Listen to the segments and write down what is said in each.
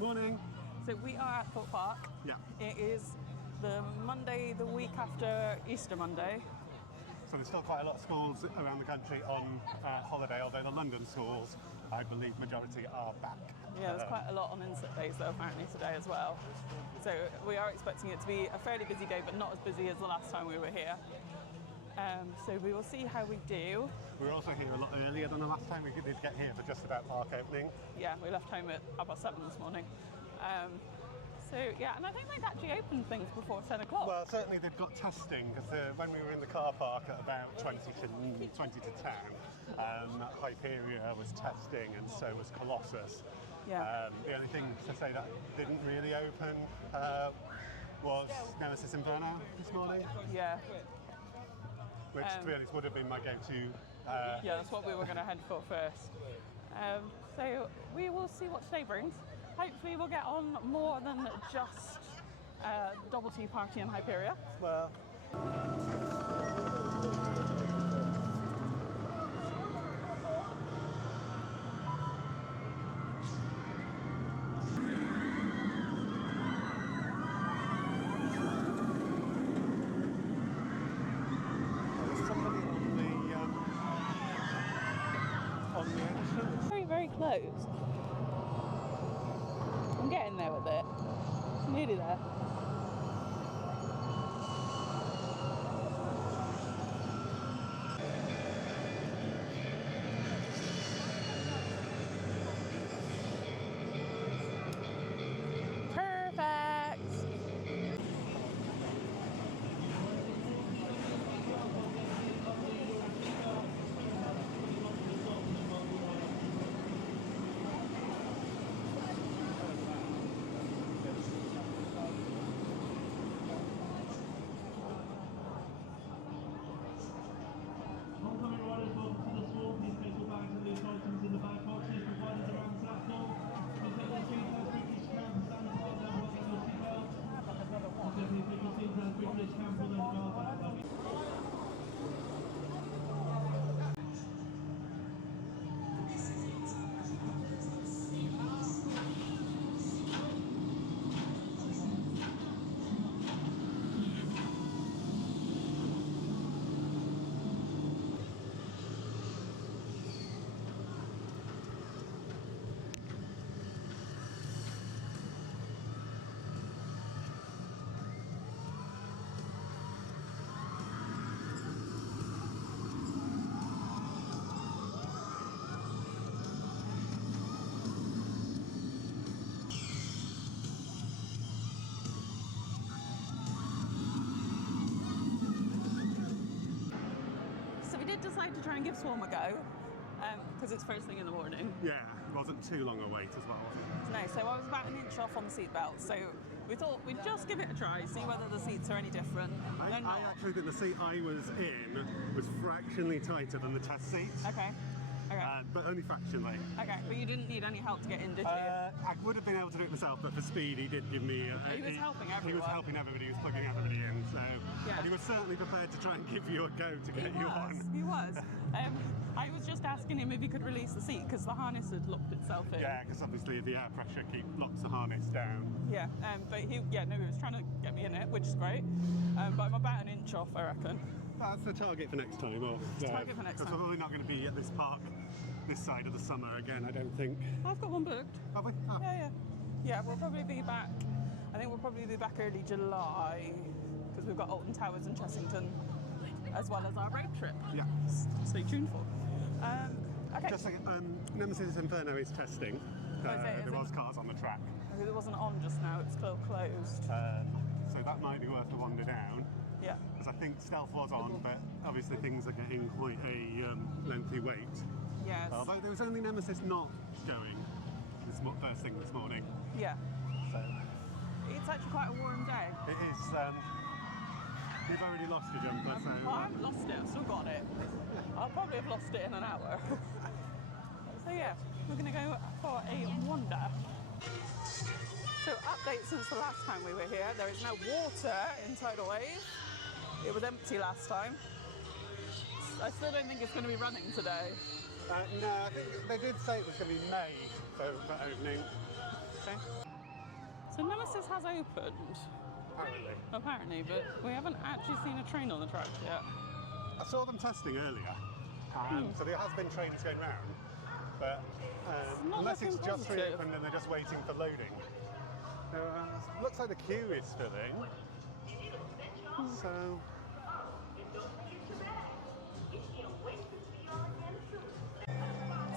Morning. So we are at Thorpe Park. Yeah. It is the Monday, the week after Easter Monday. So there's still quite a lot of schools around the country on holiday, although the London schools, I believe, majority are back. Yeah, there's quite a lot on inset days though apparently today as well. So we are expecting it to be a fairly busy day, but not as busy as the last time we were here. So we will see how we do. We were also here a lot earlier than the last time. We did get here for just about park opening. Yeah, we left home at about 7 this morning. So yeah, and I think they'd actually opened things before 10 o'clock. Well, certainly they've got testing, because when we were in the car park at about 20 to 10, Hyperia was testing, and so was Colossus. Yeah. The only thing to say that didn't really open was Nemesis Inferno this morning. Yeah. Which, to be honest, would have been my go-to. Yeah, that's what we were going to head for first. So we will see what today brings. Hopefully we'll get on more than just double tea party in Hyperia. Well, Very close. I'm getting there with it. Nearly there. In the back boxes, provided around the platform. Please take your seats as British Council stands by them while getting your seatbelts. Please take your seats as British Council and guard. Decided to try and give Swarm a go because it's first thing in the morning. yeah, it wasn't too long a wait as well, was it? No, so I was about an inch off on the seatbelt, so we thought we'd just give it a try, see whether the seats are any different. I actually think the seat I was in was fractionally tighter than the test seat. Okay. But only fractionally. Okay, but you didn't need any help to get in, did you? I would have been able to do it myself, but for speed he did give me... he was helping everyone. He was helping everybody, he was plugging everybody in, so... Yeah. And he was certainly prepared to try and give you a go to get you on. He was. I was just asking him if he could release the seat, because the harness had locked itself in. Yeah, because obviously the air pressure locks the harness down. Yeah, but he was trying to get me in it, which is great. But I'm about an inch off, I reckon. That's the target for next time. Target for next time. Because we're probably not going to be at this park this side of the summer again, I don't think. I've got one booked. Have we? Oh. Yeah, we'll probably be back. I think we'll probably be back early July because we've got Alton Towers and Chessington as well as our road trip. Yeah. Stay tuned for. Okay. Just like Nemesis Inferno is testing. There was cars on the track. Okay, it wasn't on just now, it's still closed. So that might be worth a wander down. Yeah. Because I think Stealth was on, but obviously things are getting quite a lengthy wait. Yes. Although there was only Nemesis not going first thing this morning. Yeah. So it's actually quite a warm day. it is. You've already lost your jumper, so... Well, I haven't lost it, I've still got it. I'll probably have lost it in an hour. So yeah, we're going to go for a wander. So update since the last time we were here, there is no water in Tidal Wave. It was empty last time. I still don't think it's going to be running today. No, I think they did say it was going to be May for opening. Okay. So Nemesis has opened, apparently, but we haven't actually seen a train on the tracks yet. I saw them testing earlier, so there has been trains going round, but unless it's looking just positive. reopened and they're just waiting for loading. Looks like the queue is filling, so...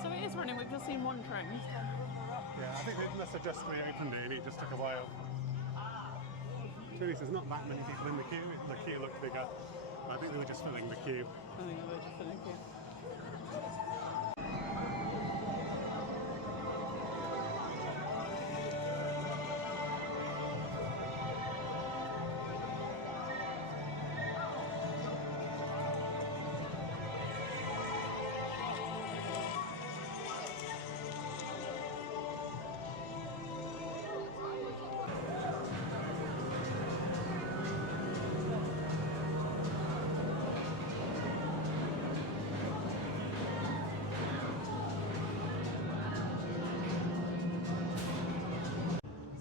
So it is running, we've just seen one train. Yeah, I think they must have just reopened it and it just took a while. There's not that many people in the queue. The queue looked bigger. I think they were just filling the queue. I think they're just filling the queue.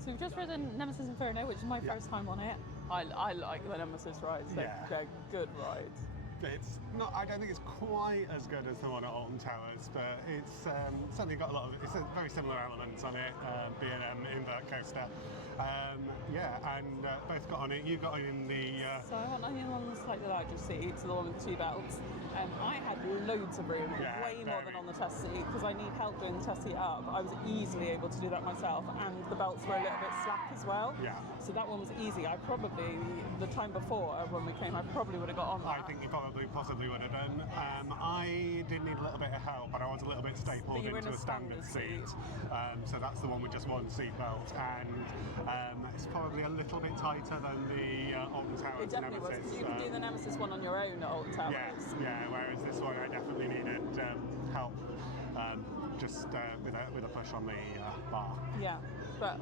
So we've just ridden Nemesis Inferno, which is my first time on it. I like the Nemesis rides, they're good rides. It's not. I don't think it's quite as good as the one at Alton Towers, but it's certainly got a lot of. It's a very similar elements on it. B&M invert coaster. Both got on it. You got in the. So I went on the slightly larger seat, so the one with 2 belts. I had loads of room, way more than on the test seat, because I need help doing the test seat up. I was easily able to do that myself, and the belts were a little bit slack as well. Yeah. So that one was easy. I probably, the time before when we came, I probably would have got on that. I think you possibly would have done. I did need a little bit of help, but I was a little bit stapled into a standard seat. So that's the one with just one seat belt, and it's probably a little bit tighter than the Alton Towers. It definitely was, because you could do the Nemesis one on your own at Alton Towers. Yeah, whereas this one I definitely needed help, just with a push on the bar. Yeah, but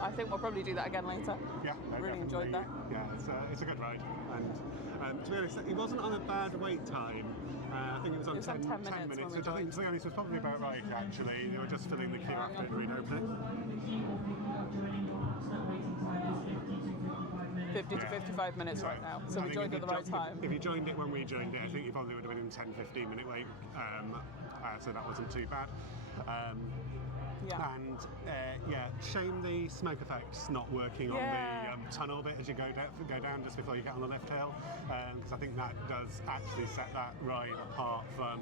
I think we'll probably do that again later. Yeah, no, really enjoyed that. Yeah, it's a good ride, and to be honest, it wasn't on a bad wait time. I think it was on 10 minutes, which I think, to be honest, was probably about right, actually. They were just filling the queue after it reopened. 50 to 55 minutes right now, so we joined at the right time. If you joined it when we joined it, I think you probably would have been in 10-15 minute wait, so that wasn't too bad. And shame the smoke effects not working on the tunnel bit as you go down just before you get on the lift hill, because I think that does actually set that ride apart from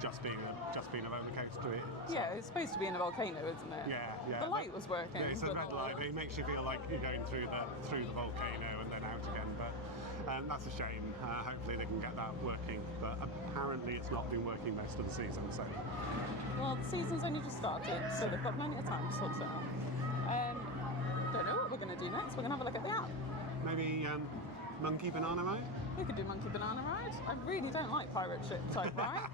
just being a roller coaster. It's supposed to be in a volcano, isn't it? Yeah. The light was working. Yeah, it's a red light. It makes you feel like you're going through the volcano and then out again. But that's a shame. Hopefully they can get that working. But apparently it's not been working most of the season. So. Well, the season's only just started, so they've got plenty of time to sort it out. Don't know what we're going to do next. We're going to have a look at the app. Maybe monkey banana ride? We could do monkey banana ride. I really don't like pirate ship type rides.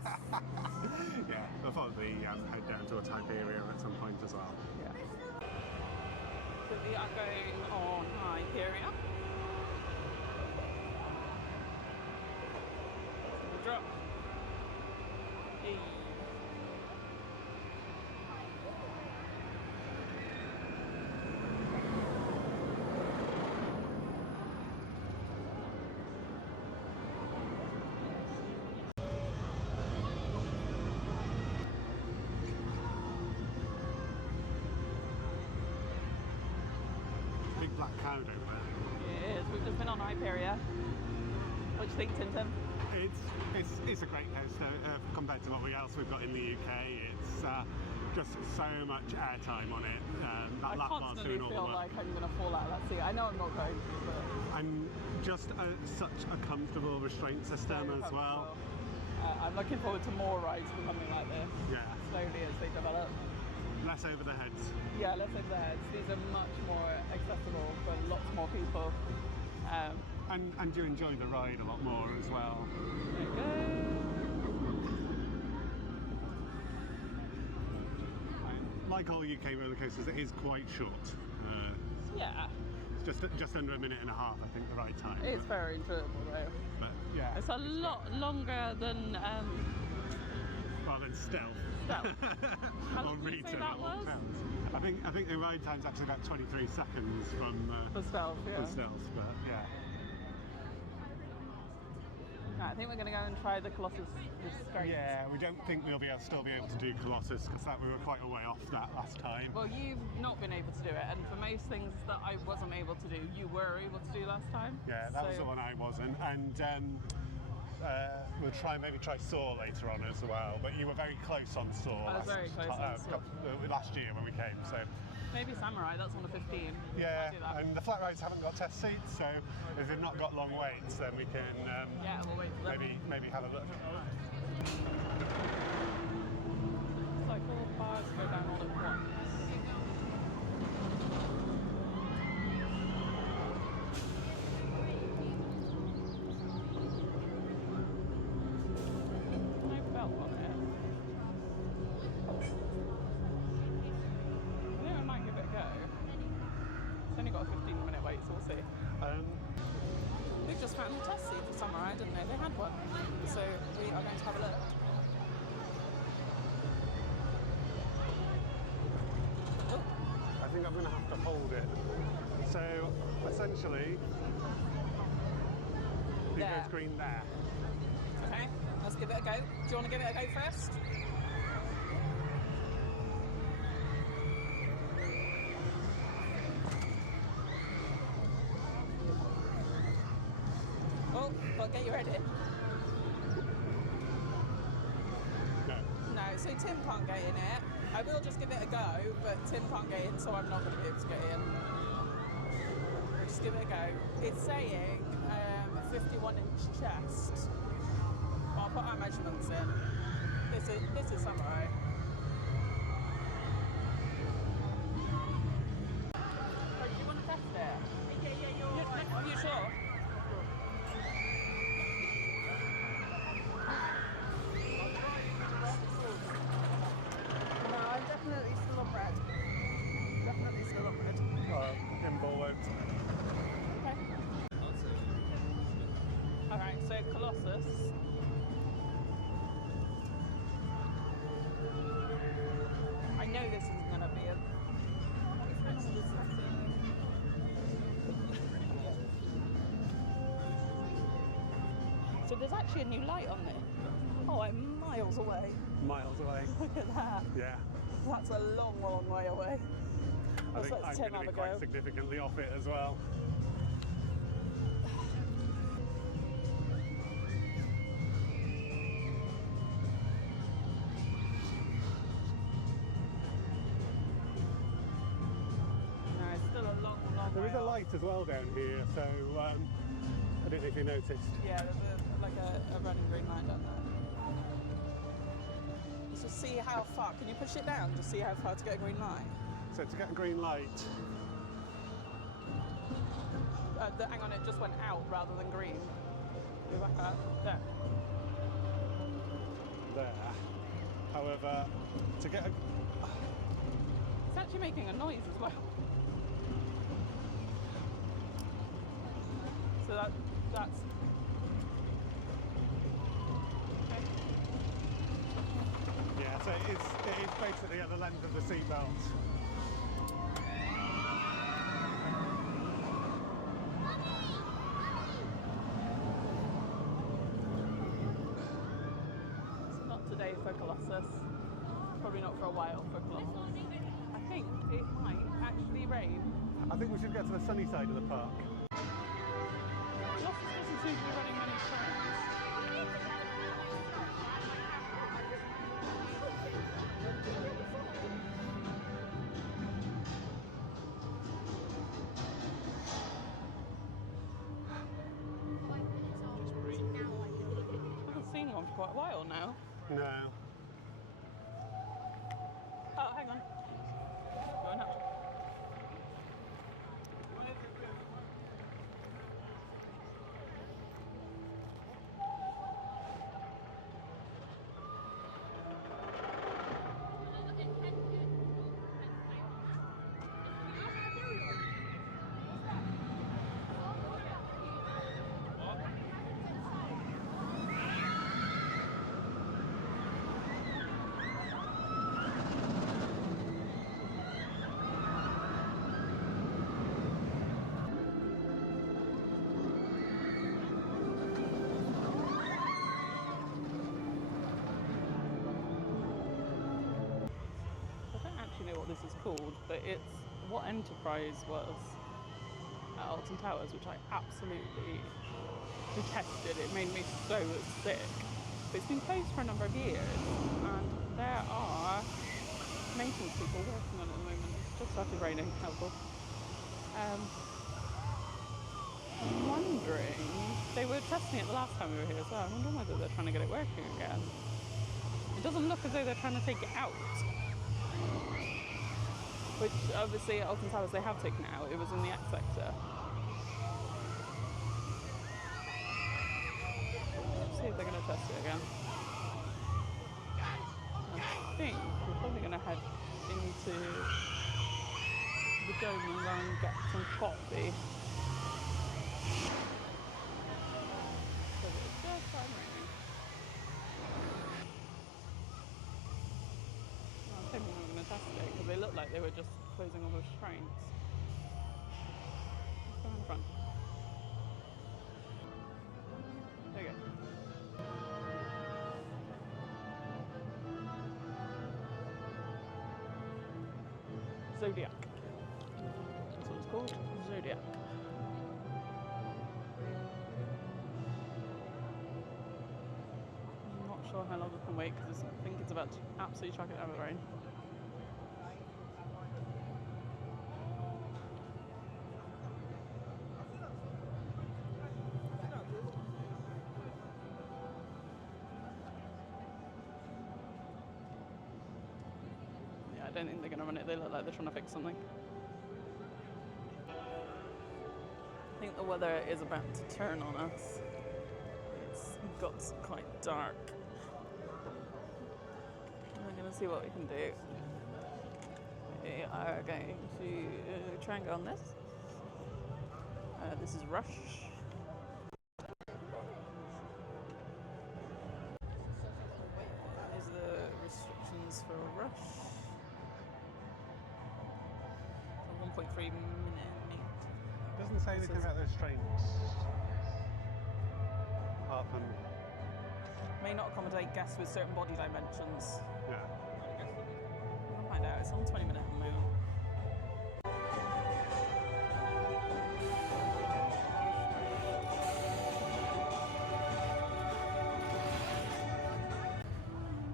Yeah, we'll probably head down towards Hyperia at some point as well. Yeah. So we are going on Hyperia. Drop. Hey. Big black cow over there. It is. We've just been on Hyperia. What do you think, Tintin? It's a great coaster compared to what else we've got in the UK. It's just so much airtime on it. That lap bar's doing all the work. I constantly feel like I'm going to fall out of that seat. I know I'm not going to, but... And just such a comfortable restraint system as well. I'm looking forward to more rides becoming like this. Yeah. Slowly as they develop. Less over the heads. Yeah, less over the heads. These are much more accessible for lots more people. And you enjoy the ride a lot more as well. There you go. Like all UK roller coasters, it is quite short. Yeah. It's just under a minute and a half, I think, the right time. It's very enjoyable though. But yeah. It's a lot longer than... Rather than Stealth. Stealth. How long did you say that was? I think the ride time's actually about 23 seconds from stealth, yeah. from stealth, but yeah. Right, I think we're going to go and try the Colossus straight. Yeah, we don't think we'll still be able to do Colossus because we were quite a way off that last time. Well, you've not been able to do it, and for most things that I wasn't able to do, you were able to do last time. Yeah, that was the one I wasn't, and we'll maybe try Saw later on as well. But you were very close on Saw. I was very close on Saw last year when we came. So maybe Samurai. That's on a 15. Yeah, and the flat rides haven't got test seats, so if they've not got long waits, then we can we'll wait for them. maybe have a look. It's like all bars go down all at once. No belt on it. I think we might give it a go. It's only got a 15-minute wait, so we'll see. We just found a test seat for Samurai, didn't they? They had one. So we are going to have a look. Oh. I think I'm going to have to hold it. So essentially, it goes green there. Okay, let's give it a go. Do you want to give it a go first? Oh, but get you ready. No. No, so Tim can't get in it. I will just give it a go, but Tim can't get in, so I'm not going to be able to get in. We'll just give it a go. It's saying 51-inch chest. I'll put our measurements in. This is Samurai. Oh, do you want to test it? Yeah, are you sure? No, I'm definitely still on red. Definitely still on red. Gimbal won't. Okay. Alright, so Colossus. I know this is going to be a... So there's actually a new light on there. Oh, I'm miles away. Miles away. Look at that. Yeah. That's a long, long way away. I think I'm going to be quite significantly off it as well. No, it's still a long, long There way is a off. light as well down here, so I don't know if you noticed. Yeah, there's a running green line down there. So see how far, can you push it down to see how far to get a green line? So to get a green light, Hang on, it just went out rather than green. Go back up. There. there. However, to get a... It's actually making a noise as well. So that's... Okay. Yeah, so it is basically at the length of the seatbelt. It's not today for Colossus. Probably not for a while for Colossus. I think it might actually rain. I think we should get to the sunny side of the park. Colossus doesn't seem to be running many trains. I haven't seen one for quite a while now. No. Oh, hang on. Going up. it's called, but it's what Enterprise was at Alton Towers, which I absolutely detested. It made me so sick. But it's been closed for a number of years, and there are maintenance people working on it at the moment. It's just started raining, helpful. I'm wondering, they were testing it the last time we were here as well. I'm wondering whether they're trying to get it working again. It doesn't look as though they're trying to take it out. Which obviously at Alton Towers they have taken it out. It was in the X sector. Let's see if they're going to test it again. I think we're probably going to head into the dome and go and get some coffee. Because they looked like they were just closing all those trains. Let's go in front. There you go. Zodiac. That's what it's called. Zodiac. I'm not sure how long I can wait because I think it's about to absolutely chuck it down with rain. I don't think they're going to run it. They look like they're trying to fix something. I think the weather is about to turn on us. It's got quite dark. We're going to see what we can do. We are going to try and go on this. This is Rush. These are the restrictions for Rush. 1.3 minute. Doesn't say anything about those trains. Apart from... May not accommodate guests with certain body dimensions. Yeah. We'll find out. It's on 20 minutes at the moment.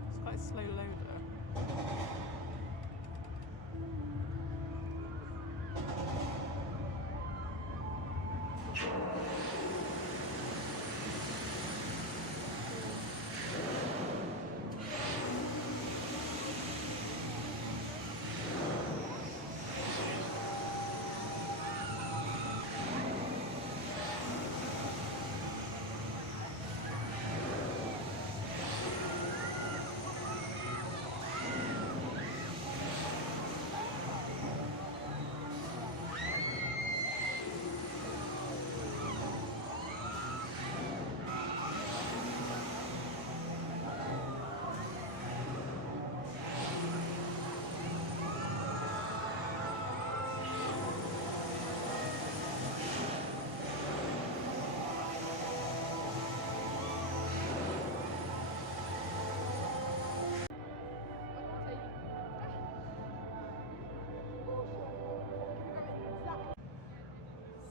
It's quite a slow loader.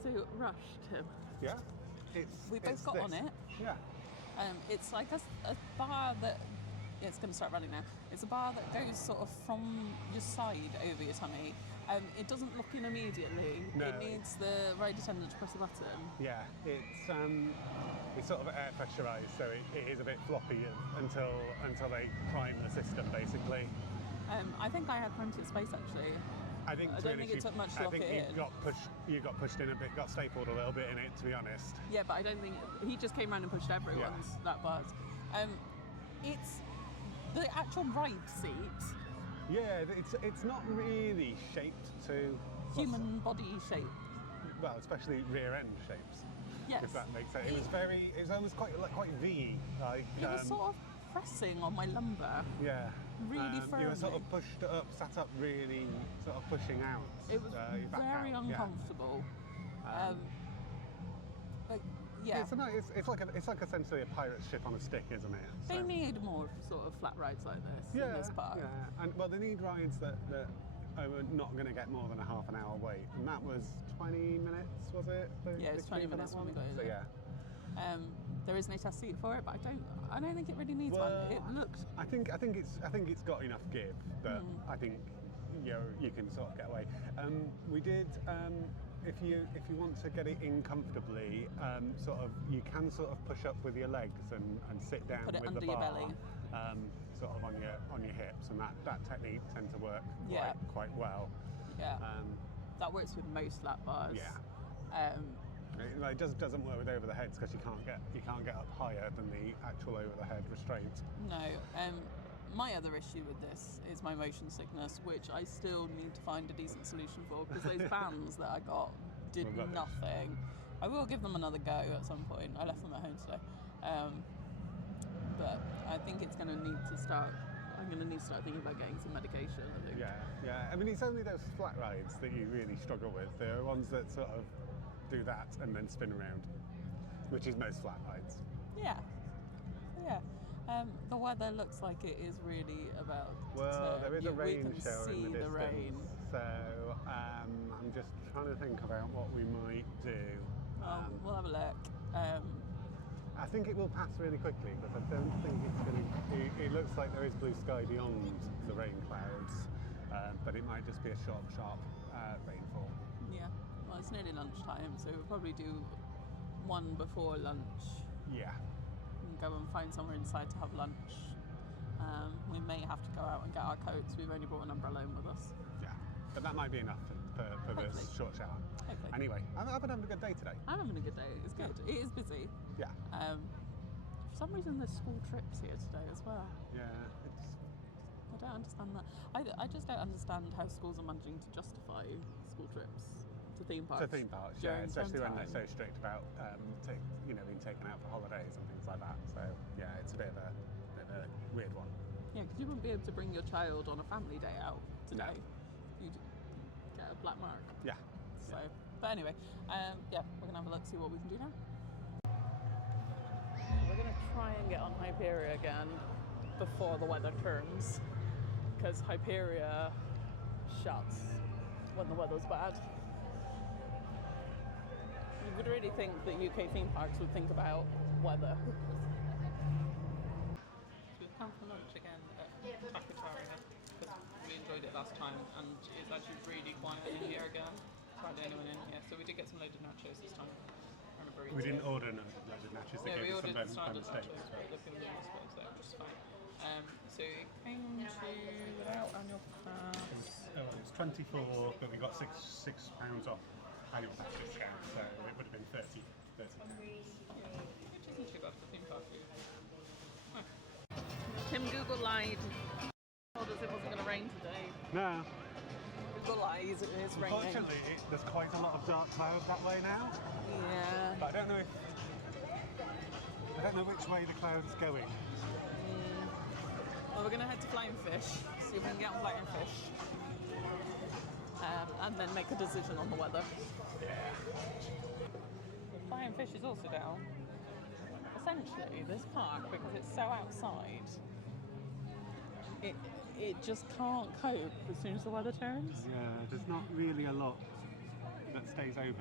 So Rush, Tim. Yeah. We both got on it. Yeah. It's like a bar that, yeah, it's going to start running now. It's a bar that goes sort of from your side over your tummy. It doesn't look in immediately. No. It needs the ride attendant to press a button. Yeah, it's sort of air pressurised, so it is a bit floppy until they prime the system, basically. I think I had plenty of space actually. I don't think it took much to lock it in. You got pushed in a bit, got stapled a little bit in it, to be honest. Yeah, but I don't think he just came around and pushed everyone's that bars. It's the actual ride seat. Yeah, it's not really shaped to human body shape. Well, especially rear end shapes. Yes. If that makes sense. It was almost quite V. Like it was sort of pressing on my lumbar. Yeah. Really firmly. You were sort of pushed up, sat up, really sort of pushing out. It was very uncomfortable. But yeah. It's like essentially a pirate ship on a stick, isn't it? They need more sort of flat rides like this in this park. Yeah, and well, they need rides that not going to get more than a half an hour wait, and that was 20 minutes, was it? Yeah, it's 20 minutes when we got in. So yeah. There is no test seat for it, but I don't think it really needs one. It looked. I think it's got enough give that I think you can sort of get away. We did. If you want to get it in comfortably, you can sort of push up with your legs and sit down Put it with under the your bar, belly. Sort of on your hips, and that technique tends to work quite well. Yeah. That works with most lap bars. Yeah. It doesn't work with over the heads because you can't get up higher than the actual over the head restraint. No. My other issue with this is my motion sickness, which I still need to find a decent solution for, because those bands that I got did nothing. I will give them another go at some point. I left them at home today. But I think I'm going to need to start thinking about getting some medication, I think. Yeah. I mean, it's only those flat rides that you really struggle with. There are ones that sort of do that and then spin around, which is most flat rides. Yeah. The weather looks like it is really about to there is a rain we can shower see in the distance. Rain. So I'm just trying to think about what we might do. We'll have a look. I think it will pass really quickly, but I don't think it's going to... It looks like there is blue sky beyond the rain clouds, but it might just be a sharp rainfall. Yeah, well, it's nearly lunchtime, so we'll probably do one before lunch. Yeah. And go and find somewhere inside to have lunch. We may have to go out and get our coats. We've only brought an umbrella in with us. Yeah, but that might be enough for this short shower. Hopefully. Anyway, I've been having a good day today. I'm having a good day. It's good. It is busy. Yeah. For some reason, there's school trips here today as well. Yeah, I don't understand that. I just don't understand how schools are managing to justify school trips to theme parks. Yeah, especially when they're so strict about being taken out for holidays and things like that. So yeah, it's a bit of a weird one. Yeah, because you wouldn't be able to bring your child on a family day out today. No. You'd get a black mark. Yeah. So, but anyway, we're gonna have a look, see what we can do now. We're gonna try and get on Hyperia again before the weather turns, because Hyperia shuts when the weather's bad. You would really think that UK theme parks would think about weather. We've come for lunch again at Hyperia because we enjoyed it last time, and it's actually really quiet in here again. Hardly anyone in here, so we did get some loaded nachos this time. And a burrito. We didn't order loaded nachos. No, we ordered some standard steaks. nachos, but the people in the spots there, which is fine. So it came to without annual pass. It was 24, but we got £6 off annual pass discount, so it would have been 30 Which isn't too bad for theme park food. Oh. Tim Google lied. Told us it wasn't going to rain today. No. Google lies, it is raining. Unfortunately, there's quite a lot of dark cloud that way now. Yeah. But I don't know which way the cloud's going. Well, we're going to head to Flying Fish, see if we can get on Flying Fish, and then make a decision on the weather. Yeah. The Flying Fish is also down. Essentially, this park, because it's so outside, it just can't cope as soon as the weather turns. Yeah, there's not really a lot that stays open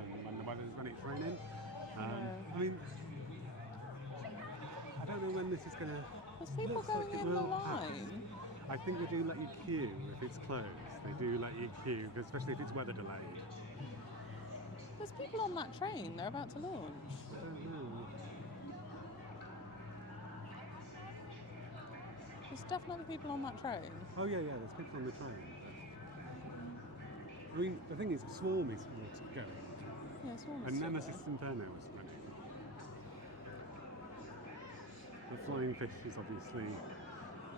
when it's raining. I mean, I don't know when this is going to... There's people going in the line. I think they do let you queue if it's closed. They do let you queue, especially if it's weather delayed. There's people on that train. They're about to launch. I don't know. There's definitely people on that train. Oh yeah, there's people on the train. I mean, the thing is, Swarm is going. Yeah, Swarm is And still Nemesis there. Inferno is running. The Flying Fish is obviously...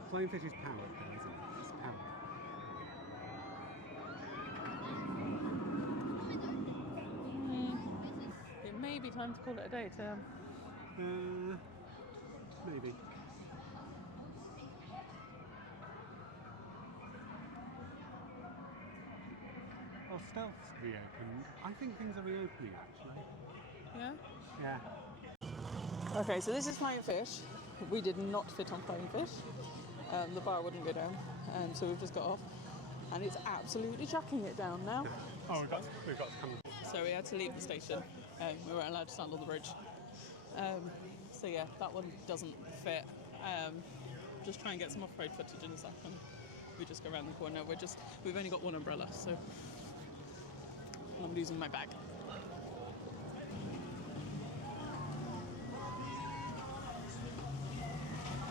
Flying Fish is powered though, isn't it? It's powered. It may be time to call it a day, Tim. Maybe. Well, Stealth's reopened. I think things are reopening actually. Yeah? Yeah. Okay, so this is Flying Fish. We did not fit on Flying Fish. The bar wouldn't go down, so we've just got off. and it's absolutely chucking it down now. Oh, we've got to come. So we had to leave the station. We weren't allowed to stand on the bridge. So yeah, that one doesn't fit. Just try and get some off-road footage and stuff, and we just go around the corner. We've only got one umbrella, so I'm losing my bag.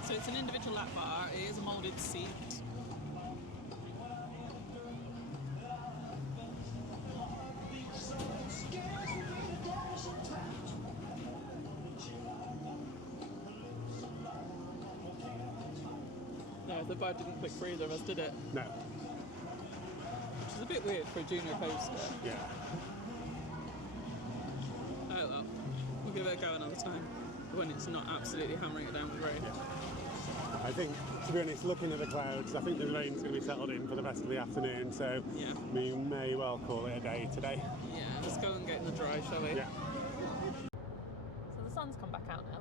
So it's an individual lap bar. It is a moulded seat. No, the bar didn't click for either of us, did it? No. Which is a bit weird for a junior coaster. Yeah. Oh well, we'll give it a go another time when it's not absolutely hammering it down with rain. Yeah. I think, to be honest, looking at the clouds, I think the rain's going to be settled in for the rest of the afternoon, so Yeah. we may well call it a day today. Yeah, let's go and get in the dry, shall we? Yeah. So the sun's come back out now.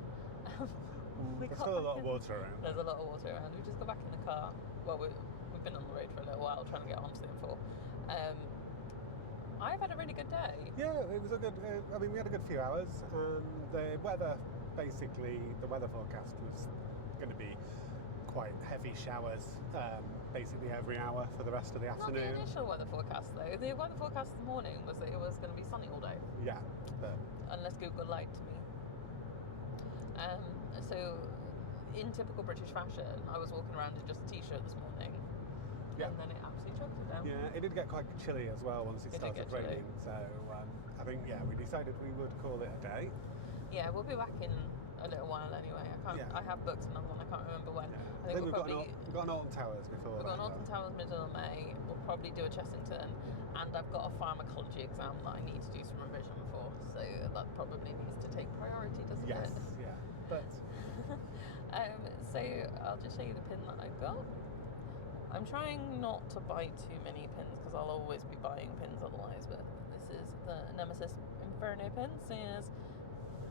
There's still a lot of water around. There's a lot of water around. We just got back in the car. Well, we've been on the road for a little while trying to get onto the M4. I've had a really good day. Yeah, it was a good, we had a good few hours. The weather, basically, the weather forecast was going to be quite heavy showers, basically every hour for the rest of the Not afternoon. the initial weather forecast, though. The weather forecast this morning was that it was going to be sunny all day. Yeah, but Unless Google lied to me. So, in typical British fashion, I was walking around in just a t-shirt this morning, Yeah. and then it absolutely choked it down. yeah, it did get quite chilly as well once it It did started get chilly. raining. So I think, yeah, we decided we would call it a day. Yeah, we'll be back in a little while anyway. Yeah. I have booked another one. I can't remember when. Yeah. I think we'll probably. we've got an Alton Towers before. We've got that, Northern Towers middle of May. We'll probably do a Chessington, and I've got a pharmacology exam that I need to do some revision for. So that probably needs to take priority, doesn't Yes, it? yeah. But So I'll just show you the pin that I've got. I'm trying not to buy too many pins because I'll always be buying pins otherwise. But this is the Nemesis Inferno pin. Says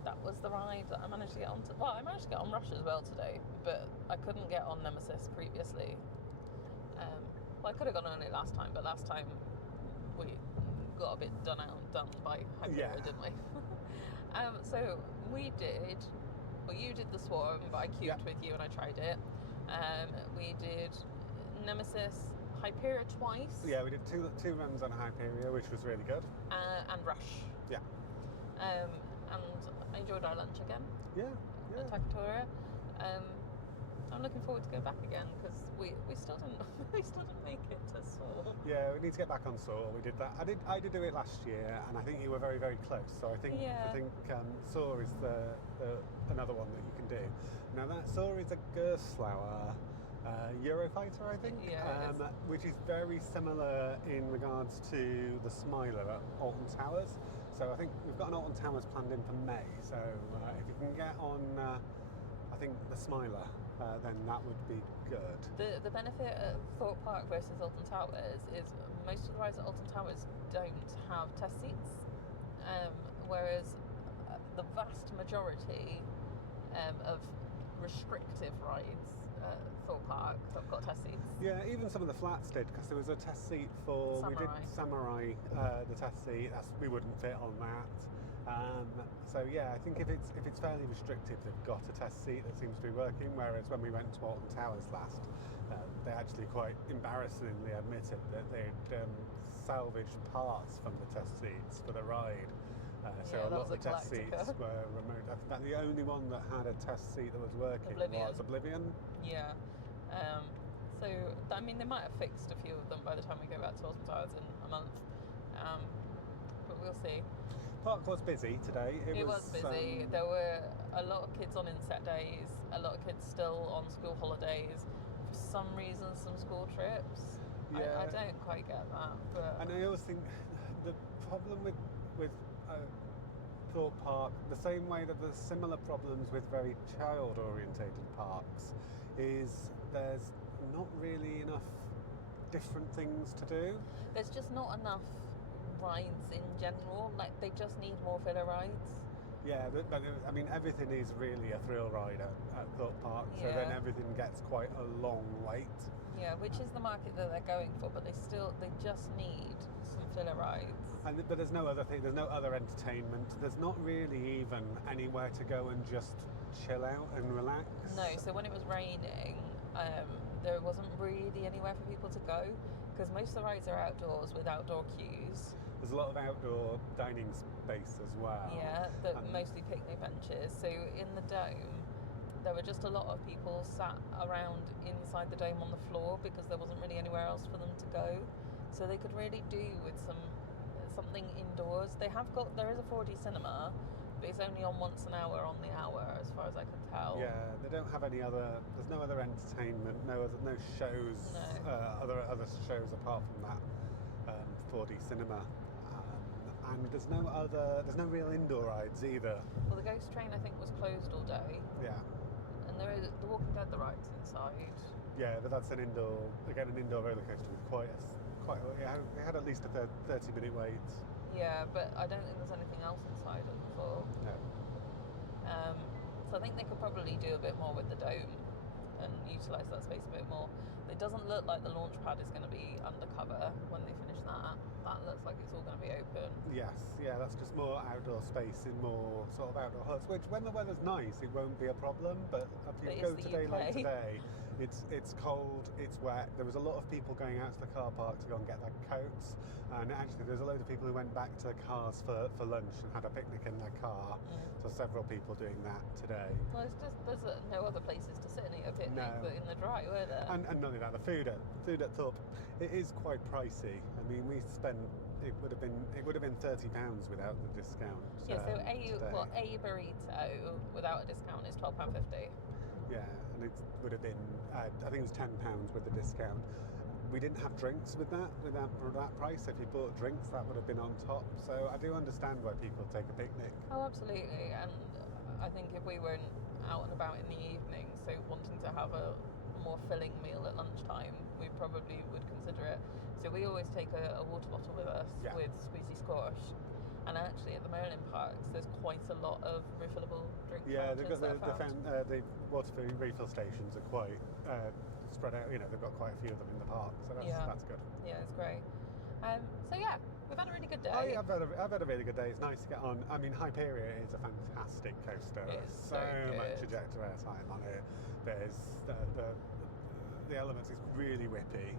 that was the ride that I managed to get on. Well, I managed to get on Rush as well today, but I couldn't get on Nemesis previously. Well, I could have gone on it last time, but last time we got a bit done by Hyperia, Yeah. didn't we? So we did. Well, you did the Swarm, but I queued with you and I tried it. We did Nemesis Hyperia twice. yeah, we did two runs on Hyperia, which was really good. And Rush. Yeah. And I enjoyed our lunch again Yeah. at Takatoria. I'm looking forward to go back again because we still didn't make it to Seoul. Yeah, we need to get back on Soar. We did that. I did do it last year, and I think you were very, very close. So I think Soar is the another one that you can do. Now that Soar is a Gerstlauer Eurofighter, I think, Yeah, it is. which is very similar in regards to the Smiler at Alton Towers. So I think we've got an Alton Towers planned in for May. So if you can get on, I think the Smiler. Then that would be good. The benefit of Thorpe Park versus Alton Towers is most of the rides at Alton Towers don't have test seats, whereas the vast majority of restrictive rides at Thorpe Park have got test seats. Yeah, even some of the flats did, because there was a test seat for we did Samurai, the test seat. We wouldn't fit on that. So yeah, I think if it's fairly restrictive, they've got a test seat that seems to be working. Whereas when we went to Alton Towers last, they actually quite embarrassingly admitted that they'd salvaged parts from the test seats for the ride. So a lot of the test seats were removed. I think the only one that had a test seat that was working was Oblivion. Yeah. So I mean, they might have fixed a few of them by the time we go back to Alton Towers in a month. But we'll see. Park was busy today. It was busy. There were a lot of kids on inset days, a lot of kids still on school holidays. For some reason, some school trips. Yeah. I don't quite get that. But And I always think the problem with Thorpe Park, the same way that there's similar problems with very child-orientated parks, is there's not really enough different things to do. there's just not enough rides in general. Like, they just need more filler rides. Yeah, but I mean, everything is really a thrill ride at Thorpe Park, so then Yeah. everything gets quite a long wait. Yeah, which is the market that they're going for, but they just need some filler rides. But there's no other thing. There's no other entertainment. There's not really even anywhere to go and just chill out and relax. No, so when it was raining, there wasn't really anywhere for people to go because most of the rides are outdoors with outdoor queues. There's a lot of outdoor dining space as well. Yeah, mostly picnic benches. So in the dome, there were just a lot of people sat around inside the dome on the floor because there wasn't really anywhere else for them to go. So they could really do with something indoors. There is a 4D cinema, but it's only on once an hour on the hour, as far as I can tell. Yeah, they don't have any other. There's no other entertainment, no shows, No. other shows apart from that 4D cinema. And there's no real indoor rides either. Well, the Ghost Train I think was closed all day, Yeah. and there is the Walking Dead the rides inside. Yeah, but that's an indoor roller coaster with we had at least a 30-minute wait. Yeah, but I don't think there's anything else inside it before. No. So I think they could probably do a bit more with the dome and utilise that space a bit more. It doesn't look like the launch pad is going to be undercover when they finish that. That looks like it's all going to be open. Yes, yeah, that's just more outdoor space in more sort of outdoor huts, which when the weather's nice, it won't be a problem, but if you go today, like today, it's cold, it's wet. There was a lot of people going out to the car park to go and get their coats, and actually there's a load of people who went back to their cars for lunch and had a picnic in their car. So several people doing that today. Well, there's no other places to sit and eat a picnic but in the dry, were there? And not only that, the food at Thorpe, it is quite pricey. I mean, it would have been £30 without the discount. Yeah, so today. a burrito without a discount is £12.50. Yeah, and it would have been, I think it was £10 with the discount. We didn't have drinks for that price. If you bought drinks, that would have been on top. So I do understand why people take a picnic. Oh, absolutely. And I think if we weren't out and about in the evening, so wanting to have a more filling meal at lunchtime, we probably would consider it. So we always take a water bottle with us with squeezy squash. And actually, at the Merlin parks, there's quite a lot of refillable drink Yeah, they've got fountains the water refill stations are quite spread out. You know, they've got quite a few of them in the park, so that's good. Yeah, it's great. So yeah, we've had a really good day. Oh yeah, I've had a really good day. It's nice to get on. I mean, Hyperia is a fantastic coaster. It's so much good. ejector airtime on it. There's the elements is really whippy.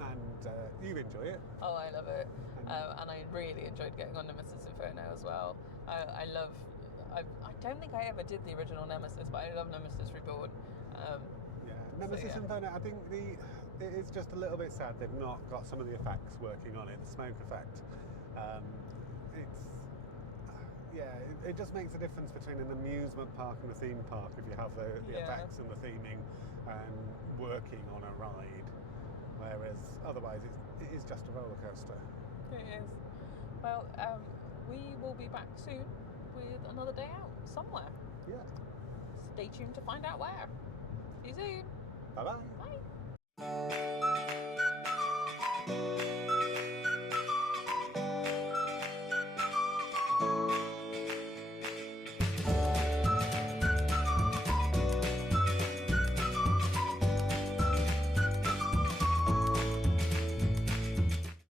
And you enjoy it. Oh, I love it. And I really enjoyed getting on Nemesis Inferno as well. I don't think I ever did the original Nemesis, but I love Nemesis Reborn. Nemesis Inferno, I think it is just a little bit sad they've not got some of the effects working on it, the smoke effect. It just makes a difference between an amusement park and a theme park if you have the effects and the theming working on a ride. Whereas otherwise it is just a roller coaster. It is. Well, we will be back soon with another day out somewhere. Yeah. Stay tuned to find out where. See you soon. Bye-bye. Bye.